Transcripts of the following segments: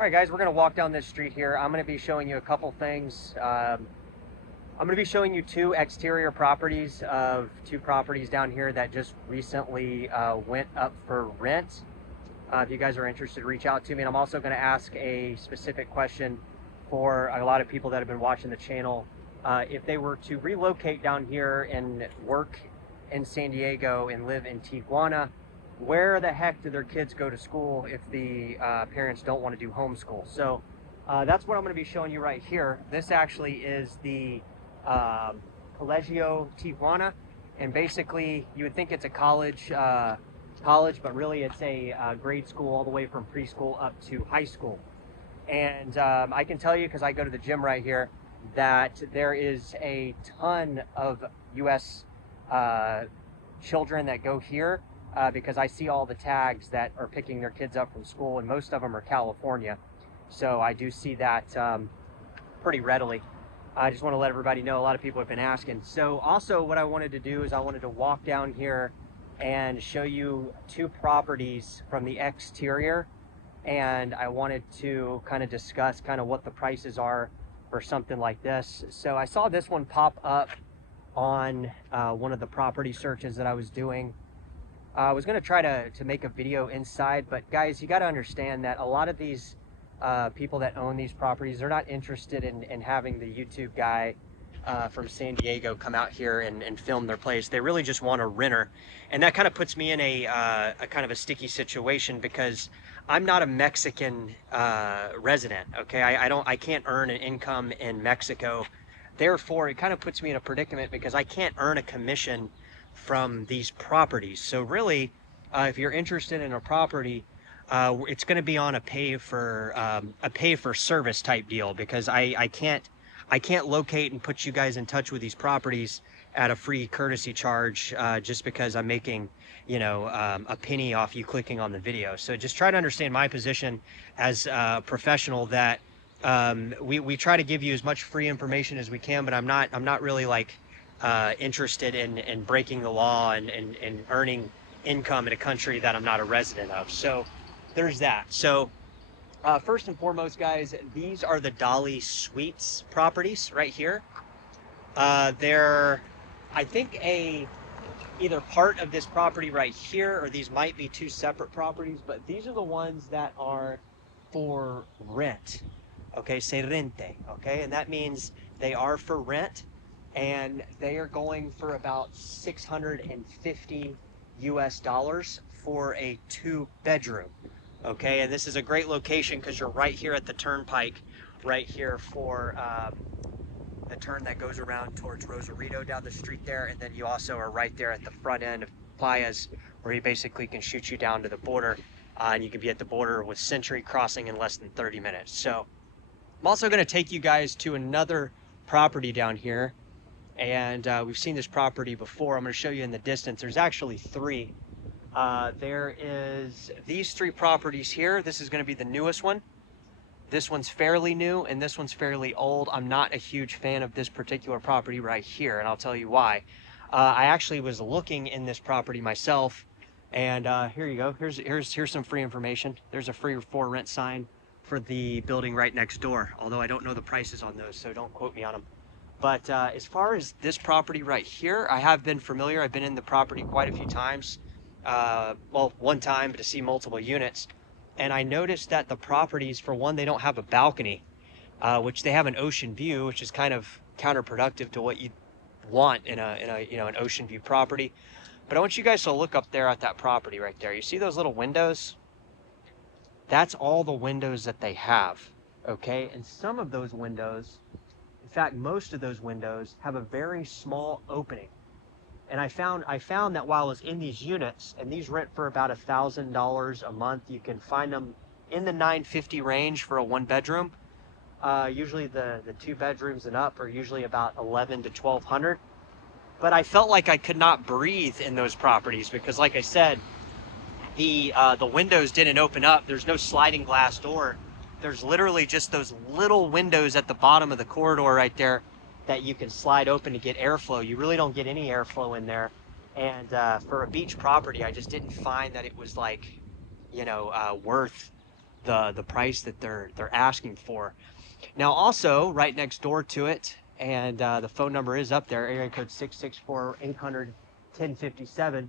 All right, guys, we're gonna walk down this street here. I'm gonna be showing you a couple things. I'm gonna be showing you two exterior properties of two properties down here that just recently went up for rent. If you guys are interested, reach out to me. And I'm also gonna ask a specific question for a lot of people that have been watching the channel. If they were to relocate down here and work in San Diego and live in Tijuana, where the heck do their kids go to school if the parents don't want to do homeschool? So that's what I'm going to be showing you right here. This actually is the Colegio Tijuana, and basically you would think it's a college, but really it's a grade school all the way from preschool up to high school. And I can tell you, because I go to the gym right here, that there is a ton of U.S. Children that go here. Because I see all the tags that are picking their kids up from school, and most of them are California. So I do see that pretty readily. I just want to let everybody know, a lot of people have been asking. So also what I wanted to do is I wanted to walk down here and show you two properties from the exterior. And I wanted to kind of discuss kind of what the prices are for something like this. So I saw this one pop up on one of the property searches that I was doing. I was going to try to make a video inside, but guys, you got to understand that a lot of these people that own these properties, they're not interested in having the YouTube guy from San Diego come out here and film their place. They really just want a renter. And that kind of puts me in a kind of a sticky situation, because I'm not a Mexican resident, okay? I can't earn an income in Mexico. Therefore, it kind of puts me in a predicament because I can't earn a commission from these properties. So really, if you're interested in a property, it's going to be on a pay for service type deal, because I can't locate and put you guys in touch with these properties at a free courtesy charge just because I'm making, you know, a penny off you clicking on the video. So just try to understand my position as a professional, that we try to give you as much free information as we can, but I'm not really like interested in breaking the law and earning income in a country that I'm not a resident of. So there's that. So first and foremost, guys, these are the Dolly Suites properties right here. They're, I think, either part of this property right here, or these might be two separate properties, but these are the ones that are for rent. Okay, se rente, okay? And that means they are for rent, and they are going for about $650 US for a 2-bedroom. Okay, and this is a great location because you're right here at the turnpike, right here for the turn that goes around towards Rosarito down the street there, and then you also are right there at the front end of Playas, where he basically can shoot you down to the border, and you can be at the border with Century crossing in less than 30 minutes. So I'm also going to take you guys to another property down here, and we've seen this property before. I'm going to show you in the distance. There's actually three. There is these three properties here. This is going to be the newest one. This one's fairly new, and this one's fairly old. I'm not a huge fan of this particular property right here, and I'll tell you why. I actually was looking in this property myself, and here you go. Here's some free information. There's a free for rent sign for the building right next door, although I don't know the prices on those, so don't quote me on them. But as far as this property right here, I have been familiar. I've been in the property quite a few times. Well, one time to see multiple units. And I noticed that the properties, for one, they don't have a balcony, which they have an ocean view, which is kind of counterproductive to what you want in a you know, an ocean view property. But I want you guys to look up there at that property right there. You see those little windows? That's all the windows that they have. Okay, and some of those windows, in fact, most of those windows have a very small opening. And I found that while I was in these units, and these rent for about $1,000 a month, you can find them in the $950 range for a 1-bedroom. Usually the 2 bedrooms and up are usually about $1,100 to $1,200. But I felt like I could not breathe in those properties because, like I said, the windows didn't open up. There's no sliding glass door. There's literally just those little windows at the bottom of the corridor right there that you can slide open to get airflow. You really don't get any airflow in there. And for a beach property, I just didn't find that it was, like, you know, worth the price that they're asking for. Now, also right next door to it, and the phone number is up there, area code 664-800-1057.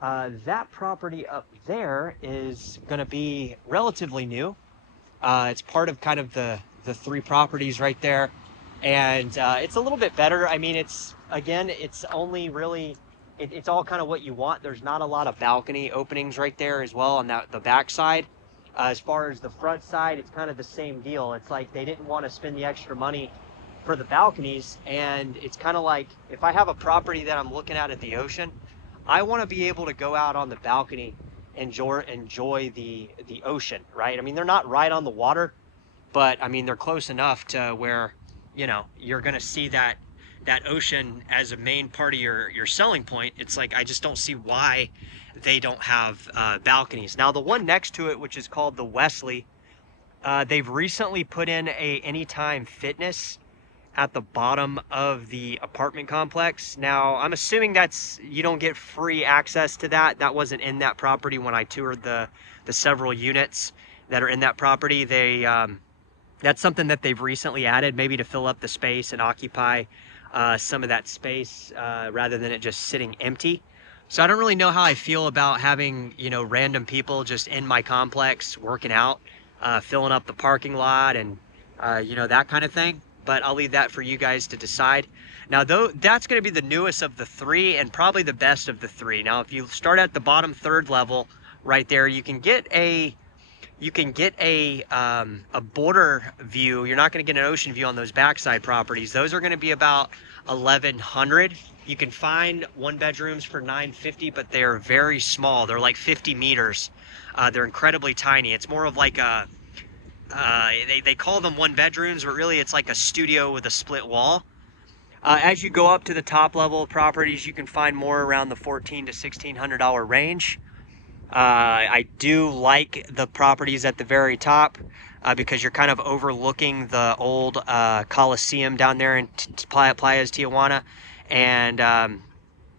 That property up there is going to be relatively new. It's part of kind of the three properties right there, and it's a little bit better. I mean, it's again, it's only really, it's all kind of what you want. There's not a lot of balcony openings right there as well on the back side. As far as the front side, it's kind of the same deal. It's like they didn't want to spend the extra money for the balconies, and it's kind of like if I have a property that I'm looking at the ocean, I want to be able to go out on the balcony, enjoy the ocean, right? I mean, they're not right on the water, but I mean they're close enough to where, you know, you're gonna see that ocean as a main part of your selling point. It's like I just don't see why they don't have balconies. Now the one next to it, which is called the Wesley, they've recently put in a anytime fitness at the bottom of the apartment complex. Now I'm assuming you don't get free access to that. That wasn't in that property when I toured the several units that are in that property. That's something that they've recently added, maybe to fill up the space and occupy some of that space rather than it just sitting empty. So I don't really know how I feel about having, you know, random people just in my complex working out, filling up the parking lot and, you know, that kind of thing. But I'll leave that for you guys to decide. Now, though, that's going to be the newest of the three and probably the best of the three. Now, if you start at the bottom third level right there, you can get a border view. You're not going to get an ocean view on those backside properties. Those are going to be about 1,100. You can find one bedrooms for $950, but they're very small. They're like 50 meters. They're incredibly tiny. It's more of like a they call them one bedrooms, but really it's like a studio with a split wall. As you go up to the top level of properties, you can find more around the $1,400 to $1,600 range. I do like the properties at the very top because you're kind of overlooking the old Coliseum down there in Playas, Tijuana, and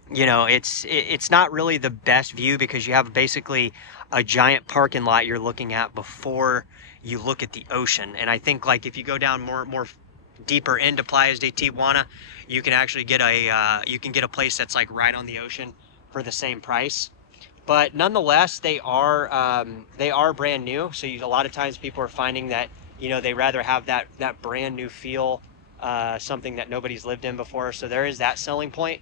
you know, it's not really the best view because you have basically a giant parking lot you're looking at before you look at the ocean. And I think like if you go down more deeper into Playas de Tijuana, you can actually get a place that's like right on the ocean for the same price. But nonetheless, they are brand new. So a lot of times people are finding that, you know, they rather have that brand new feel, something that nobody's lived in before. So there is that selling point.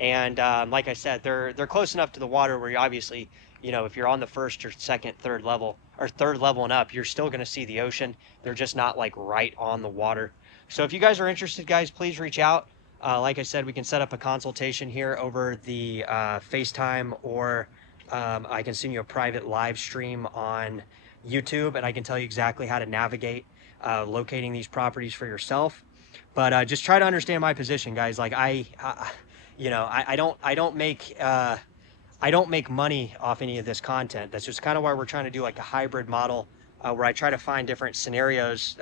And like I said, they're close enough to the water where you obviously, you know, if you're on the first or second, third level and up, you're still going to see the ocean. They're just not like right on the water. So if you guys are interested, guys, please reach out. Like I said, we can set up a consultation here over the FaceTime, or I can send you a private live stream on YouTube, and I can tell you exactly how to navigate locating these properties for yourself. But just try to understand my position, guys. Like you know, I don't make money off any of this content. That's just kind of why we're trying to do like a hybrid model where I try to find different scenarios,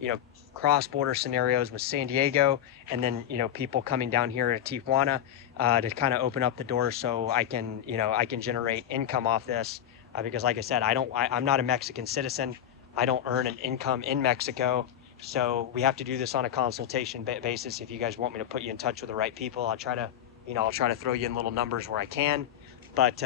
you know, cross-border scenarios with San Diego, and then, you know, people coming down here to Tijuana to kind of open up the door so I can, you know, I can generate income off this because like I said, I'm not a Mexican citizen. I don't earn an income in Mexico. So we have to do this on a consultation basis. If you guys want me to put you in touch with the right people, I'll try to throw you in little numbers where I can. But,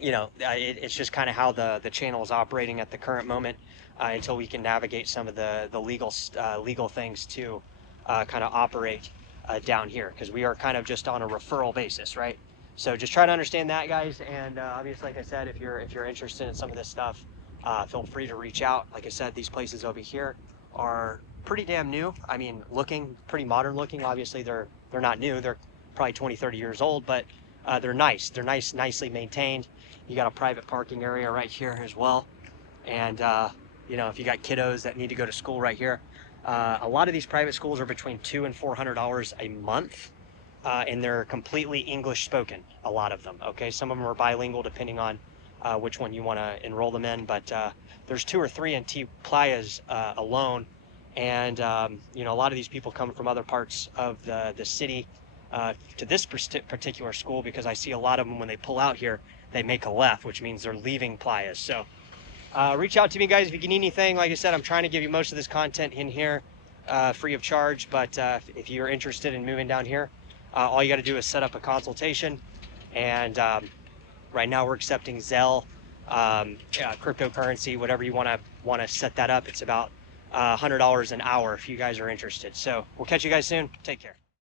you know, it's just kind of how the channel is operating at the current moment until we can navigate some of the legal things to kind of operate down here, because we are kind of just on a referral basis, right? So just try to understand that, guys. And obviously, like I said, if you're interested in some of this stuff, feel free to reach out. Like I said, these places over here are pretty damn new. I mean, looking pretty modern looking. Obviously, they're not new. They're probably 20-30 years old, but they're nice. They're nicely maintained. You got a private parking area right here as well. And you know, if you got kiddos that need to go to school right here, a lot of these private schools are between $200 and $400 a month, and they're completely English spoken. A lot of them. Okay, some of them are bilingual depending on which one you want to enroll them in. But there's 2 or 3 in Playas alone, and you know, a lot of these people come from other parts of the city to this particular school, because I see a lot of them when they pull out here, they make a left, which means they're leaving Playas. So Reach out to me, guys, if you need anything. Like I said, I'm trying to give you most of this content in here free of charge, but if you're interested in moving down here, all you got to do is set up a consultation. And right now we're accepting Zelle, cryptocurrency, whatever you want to set that up. It's about $100 an hour if you guys are interested. So we'll catch you guys soon. Take care.